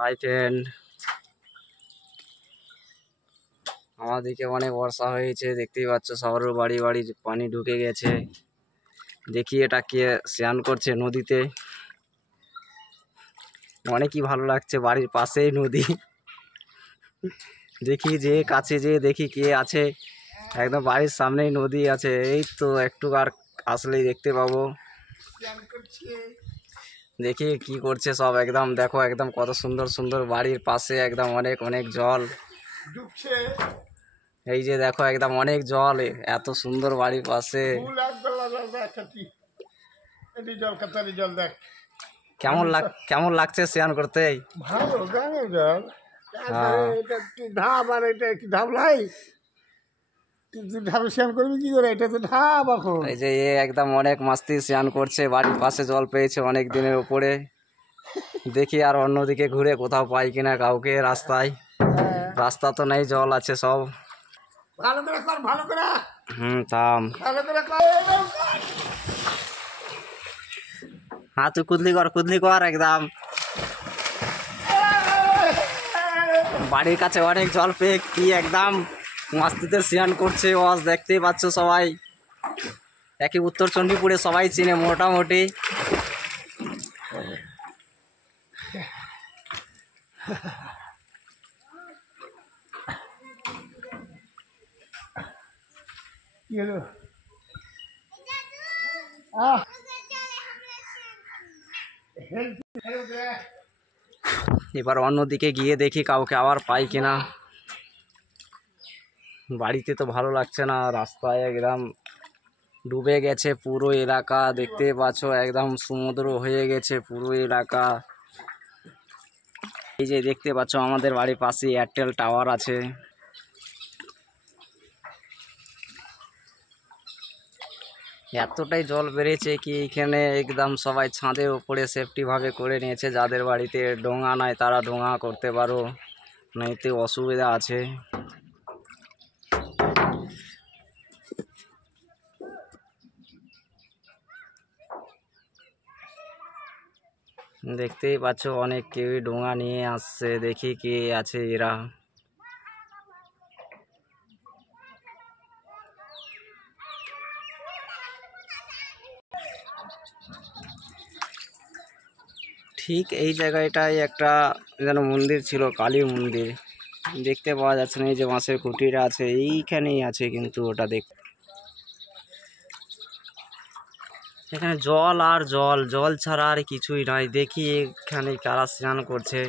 Hi friend, আমাদেরকে অনেক বর্ষা হয়েছে, দেখতেই পাচ্ছ সবার বাড়ি বাড়ি পানি ঢুকে গেছে। দেখি এটা কে স্নান করছে নদীতে, অনেকই ভালো লাগছে, বাড়ির পাশেই নদী। দেখি যে কাছে যে দেখি কে আছে, একদম বাড়ির সামনেই নদী আছে, এই তো একটু আর আসলেই দেখতে পাবো। দেখি কি করছে সব, একদম দেখো একদম কত সুন্দর সুন্দর বাড়ির পাশে একদম অনেক অনেক জল ঢুকছে। এই যে দেখো একদম অনেক জল, এত সুন্দর বাড়ির পাশে। কেমন লাগছে স্নান করতে? ভালো, গাঙের জল। এটা কি ধাপ, আর এটা কি ধাপ নাই? তুই ধাপে স্নান করবি কি করে? এটা তো ধাপ এখন। এই যে একদম অনেক মাস্তি স্নান করছে, বাড়ির পাশে জল পেয়েছে অনেক দিনের উপরে। দেখি আর অন্যদিকে ঘুরে কোথাও পাই কিনা কাউকে রাস্তায়। রাস্তা তো নেই, জল আছে সব। ভালো করে কর, ভালো করে। থাম। ভালো করে কর। হ্যাঁ, তুই কুদলি কর একদম। বাড়ির কাছে অনেক জল পেয়ে কি একদম মাস্তিতে স্নান করছে, ওয়াজ দেখতেই পাচ্ছ সবাই। একই উত্তর চণ্ডীপুরে সবাই চিনে মোটামুটি। কি হলো? এবার অন্যদিকে গিয়ে দেখি কাউকে আবার পাই কিনা। বাড়িতে তো ভালো লাগছে না, রাস্তায় একদম ডুবে গেছে পুরো এলাকা, দেখতে পাচ্ছ একদম সমুদ্র হয়ে গেছে পুরো এলাকা। এই যে দেখতে পাচ্ছ আমাদের বাড়ির পাশে এয়ারটেল টাওয়ার আছে। এতটাই জল বেড়েছে কি এখানে একদম সবাই ছাদের উপরে সেফটি ভাবে করে নিয়েছে। যাদের বাড়িতে ডোঙা নাই তারা ডোঙা করতে পারো, নইতে অসুবিধা আছে। দেখতেই পাচ্ছ অনেক কেউই ডোঙা নিয়ে আসছে, দেখি কে আছে এরা। ঠিক এই জায়গাটায় একটা যেন মন্দির ছিল, কালী মন্দির। দেখতে পাওয়া যাচ্ছে না, এই যে বাঁশের খুঁটিটা আছে এইখানেই আছে, কিন্তু ওটা এখানে জল আর জল, জল ছাড়া আর কিছুই নাই। দেখি এখানে কারা স্নান করছে,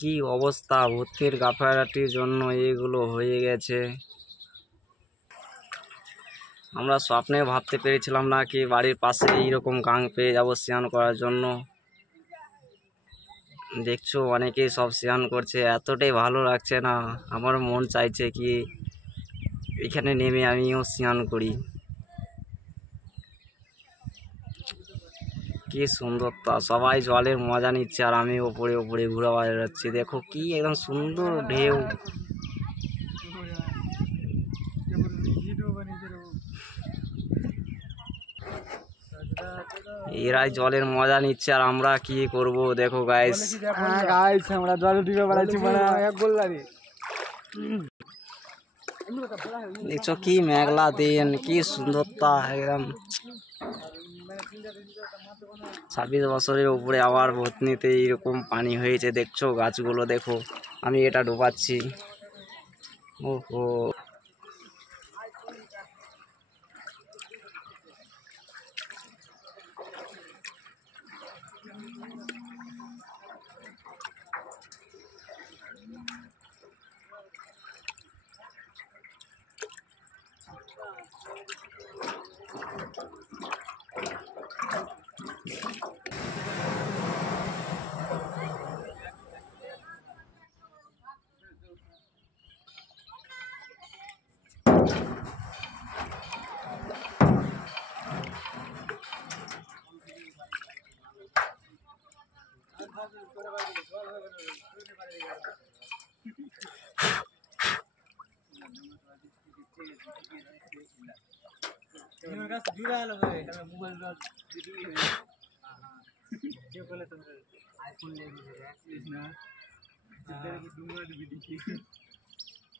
কি অবস্থা, ভূতের গাফারাটির জন্য এগুলো হয়ে গেছে। আমরা স্বপ্নে ভাবতে পেরেছিলাম না কি বাড়ির পাশে এইরকম গাং পেয়ে যাবো স্নান করার জন্য। দেখছো অনেকেই সব স্নান করছে, এতটাই ভালো লাগছে না, আমার মন চাইছে কি এখানে নেমে আমিও স্নান করি। কি সুন্দরতা, সবাই জলের মজা নিচ্ছে আর আমি ওপরে ওপরে ঘুরে বেড়াচ্ছি। দেখো কি একদম সুন্দর ঢেউ। এরাই জলের মজা নিচ্ছে আর আমরা কি করব। দেখো গাইস, আমরা জলে ডুবে বেড়াচ্ছি। দেখছো কি মেঘলা দিন, কি সুন্দরতা একদম। 26 বছরের উপরে আবার ভূতনিতে এইরকম পানি হয়েছে। দেখছো গাছগুলো দেখো, আমি এটা ডুবাচ্ছি। ওহো,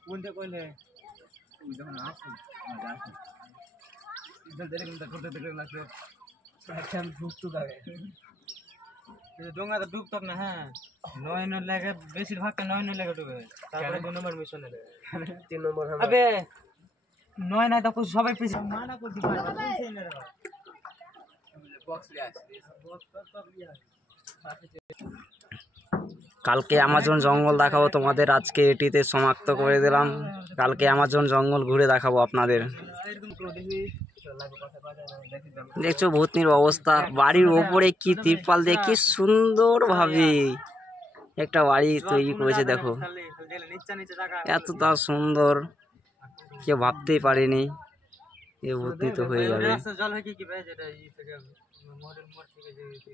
কোনটা কইলে যখন আসি করতে লাগছে ঢুকতো থাকে ডোঙা তো ডুবতো না। হ্যাঁ, নয় লেগে বেশিরভাগটা নয় লেগে ডুবে, তারপরে 2 নম্বর মিশনে 3 নম্বর। আবে নয় না তো সবাই পিছে মানা করতে পারে বক্স লিয়ে আসছে কালকে অ্যামাজন জঙ্গল দেখাবো তোমাদের, আজকে এটিতে সমাপ্ত করে দিলাম। কালকে অ্যামাজন জঙ্গল ঘুরে দেখাবো আপনাদের। দেখছো ভূতনির অবস্থা, বাড়ির ওপরে কি তিরপাল দিয়ে কি সুন্দর ভাবে একটা বাড়ি তৈরি করেছে। দেখো এতটা সুন্দর, কেউ ভাবতেই পারেনি এ ভূতনি তো হয়ে যাবে।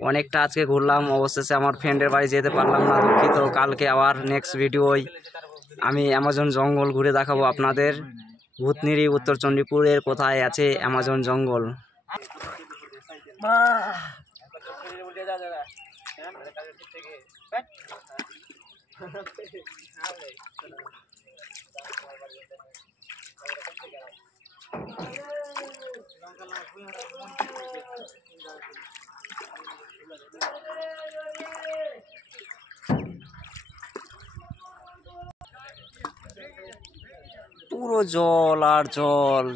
অনেকটা আজকে ঘুরলাম, অবশেষে আমার ফ্রেন্ডের বাড়ি যেতে পারলাম না, দুঃখিত। কালকে আবার নেক্সট ভিডিওয় আমি অ্যামাজন জঙ্গল ঘুরে দেখাবো আপনাদের। ভূতনিরি উত্তর চণ্ডীপুরের কোথায় আছে অ্যামাজন জঙ্গল। পুরো জল আর জল,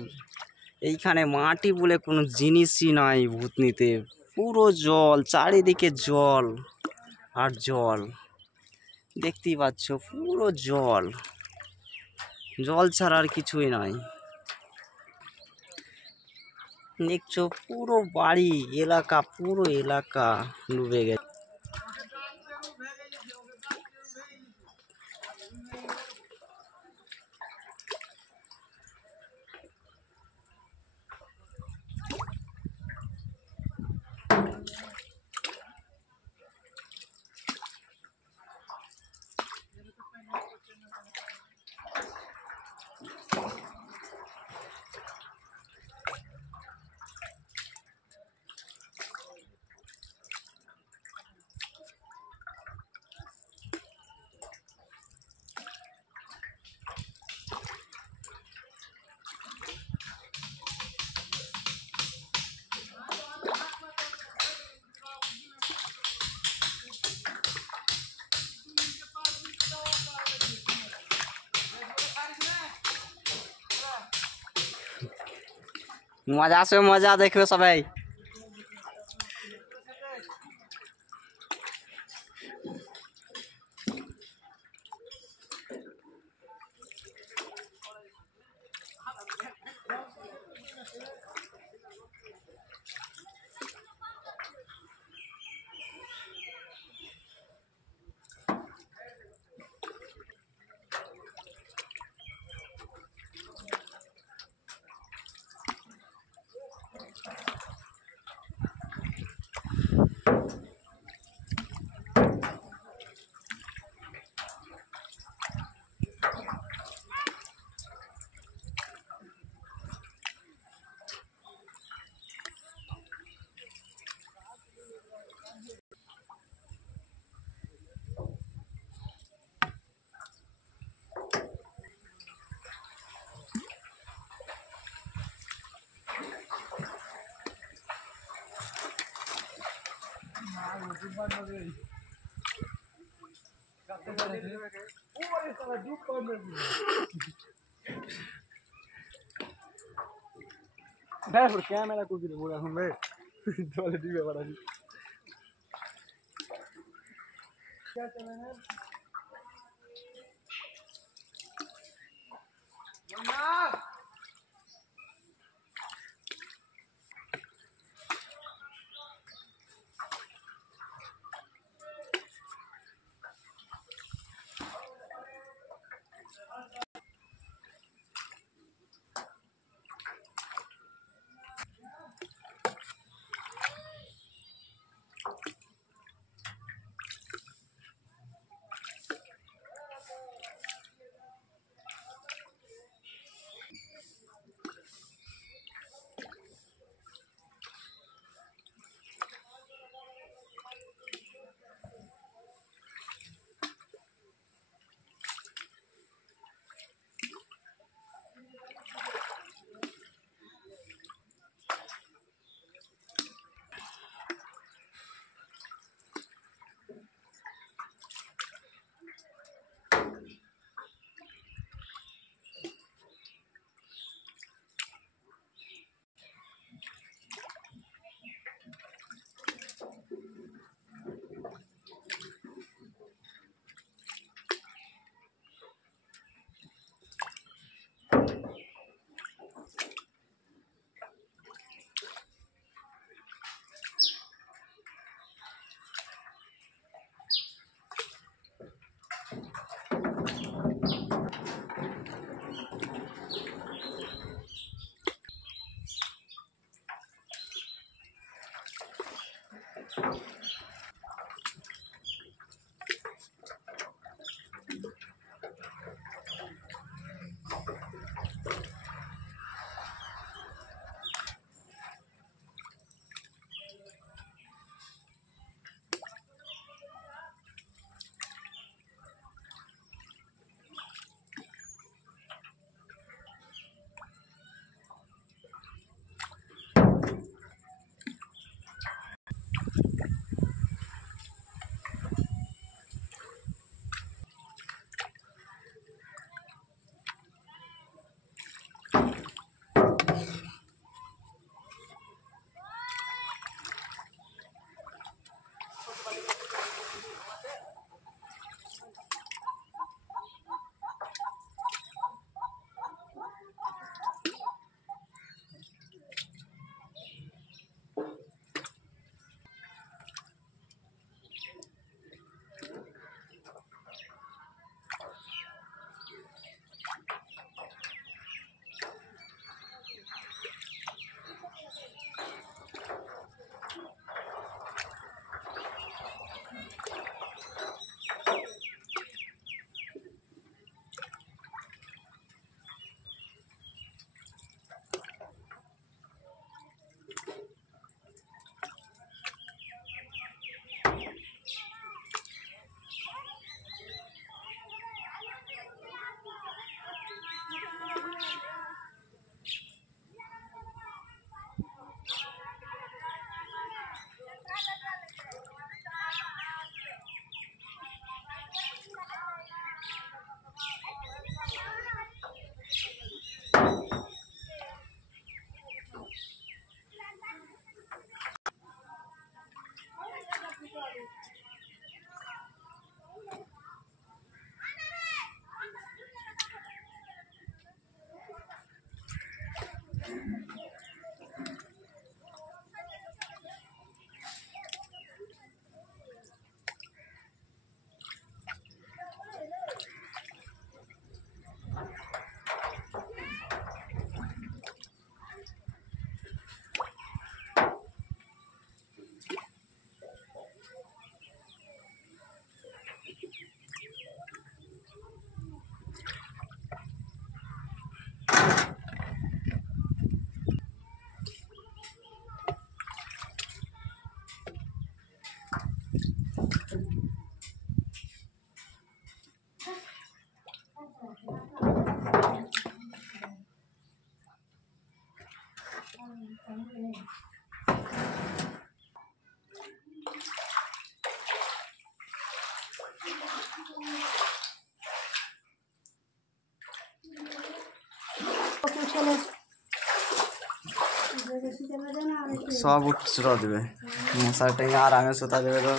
এইখানে মাটি বলে কোনো জিনিসই নাই ভূতনিতে। পুরো জল, চারিদিকে জল আর জল, দেখতেই পাচ্ছ পুরো জল, জল ছাড়া আর কিছুই নাই। দেখছো পুরো বাড়ি এলাকা, পুরো এলাকা ডুবে গেছে। মজা আসবে, মজা দেখবে সবাই। ক্যামেরা কুকি দেবো এখন রে, জলে দিবে বাড়াবি। সব উঠে সুতা দেবে, মশার টেঙে আর আঙে সুতা দেবে তো।